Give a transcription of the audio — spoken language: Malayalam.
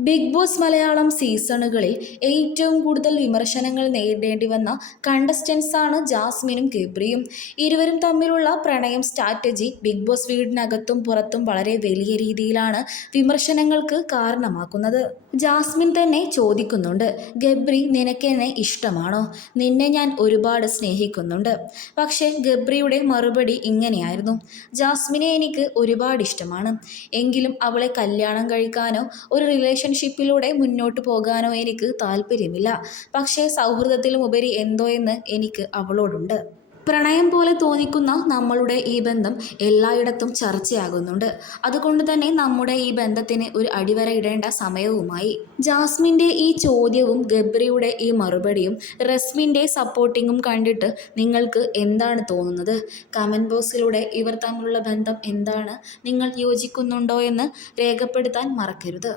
ബിഗ് ബോസ് മലയാളം സീസണുകളിൽ ഏറ്റവും കൂടുതൽ വിമർശനങ്ങൾ നേരിടേണ്ടി വന്ന കണ്ടസ്റ്റൻസാണ് ജാസ്മിനും ഗബ്രിയും. ഇരുവരും തമ്മിലുള്ള പ്രണയം സ്ട്രാറ്റജി ബിഗ് ബോസ് വീടിനകത്തും പുറത്തും വളരെ വലിയ രീതിയിലാണ് വിമർശനങ്ങൾക്ക് കാരണമാക്കുന്നത്. ജാസ്മിൻ തന്നെ ചോദിക്കുന്നുണ്ട് ഗബ്രി നിനക്കെന്നെ ഇഷ്ടമാണോ? നിന്നെ ഞാൻ ഒരുപാട് സ്നേഹിക്കുന്നുണ്ട്. പക്ഷേ ഗബ്രിയുടെ മറുപടി ഇങ്ങനെയായിരുന്നു ജാസ്മിനെ എനിക്ക് ഒരുപാട് ഇഷ്ടമാണ്. എങ്കിലും അവളെ കല്യാണം കഴിക്കാനോ ഒരു റിലേഷൻഷിപ്പിലൂടെ മുന്നോട്ട് പോകാനോ എനിക്ക് താല്പര്യമില്ല. പക്ഷേ സൗഹൃദത്തിലും ഉപരി എന്തോ എന്ന് എനിക്ക് അവളോടുണ്ട്. പ്രണയം പോലെ തോന്നിക്കുന്ന നമ്മളുടെ ഈ ബന്ധം എല്ലായിടത്തും ചർച്ചയാകുന്നുണ്ട്. അതുകൊണ്ട് തന്നെ നമ്മുടെ ഈ ബന്ധത്തിന് ഒരു അടിവര ഇടേണ്ട സമയവുമായി. ജാസ്മിന്റെ ഈ ചോദ്യവും ഗബ്രിയുടെ ഈ മറുപടിയും റസ്മിന്റെ സപ്പോർട്ടിങ്ങും കണ്ടിട്ട് നിങ്ങൾക്ക് എന്താണ് തോന്നുന്നത്? കമന്റ് ബോക്സിലൂടെ ഇവർ തമ്മിലുള്ള ബന്ധം എന്താണ്? നിങ്ങൾ യോജിക്കുന്നുണ്ടോ എന്ന് രേഖപ്പെടുത്താൻ മറക്കരുത്.